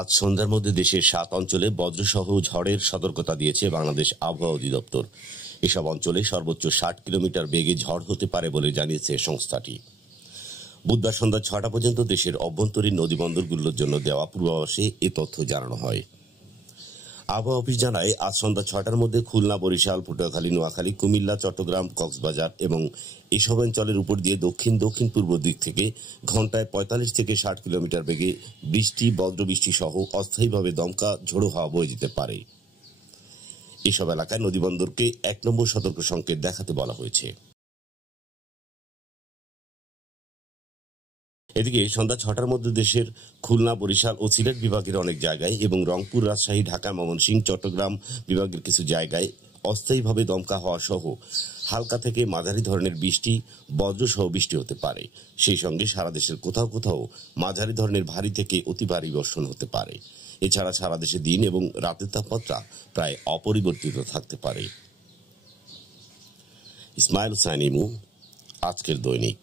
আজ সন্ধ্যার মধ্যে দেশের ৭ অঞ্চলে বজ্রসহ ঝড়ের সতর্কতা দিয়েছে বাংলাদেশ আবহাওয়া অধিদপ্তর। এসব অঞ্চলে সর্বোচ্চ ৬০ কিলোমিটার বেগে ঝড় হতে পারে বলে জানিয়েছে সংস্থাটি। বুধবার সন্ধ্যা ৬টা পর্যন্ত দেশের অভ্যন্তরীণ নদীবন্দরগুলোর জন্য দেওয়া পূর্বাভাসে এ তথ্য জানানো হয়। আবহাওয়া অফিস জানায়, আজ সন্ধ্যা ৬টার মধ্যে খুলনা, বরিশাল, পটুয়াখালী, নোয়াখালী, কুমিল্লা, চট্টগ্রাম, কক্সবাজার এবং এসব অঞ্চলের উপর দিয়ে দক্ষিণ দক্ষিণ পূর্ব দিক থেকে ঘন্টায় ৪৫ থেকে ৬০ কিলোমিটার বেগে বৃষ্টি, বজ্রবৃষ্টি সহ অস্থায়ীভাবে দমকা ঝোড়ো হাওয়া বয়ে যেতে পারে। এসব এলাকায় নদীবন্দরকে ১ নম্বর সতর্ক সংকেত দেখাতে বলা হয়েছে। এদিকে সন্ধ্যা ৬টার মধ্যে দেশের খুলনা, বরিশাল ও সিলেট বিভাগের অনেক জায়গায় এবং রংপুর, রাজশাহী, ঢাকা, ময়মনসিংহ, চট্টগ্রাম বিভাগের কিছু জায়গায় অস্থায়ীভাবে দমকা হওয়া সহ হালকা থেকে মাঝারি ধরনের বৃষ্টি, বজ্রসহ বৃষ্টি হতে পারে। সেই সঙ্গে সারা দেশের কোথাও কোথাও মাঝারি ধরনের ভারী থেকে অতি ভারী বর্ষণ হতে পারে। এছাড়া সারা দেশে দিন এবং রাতের তাপমাত্রা প্রায় অপরিবর্তিত থাকতে পারে। ইসমাইল হুসাইন ইমু, আজকের দৈনিক।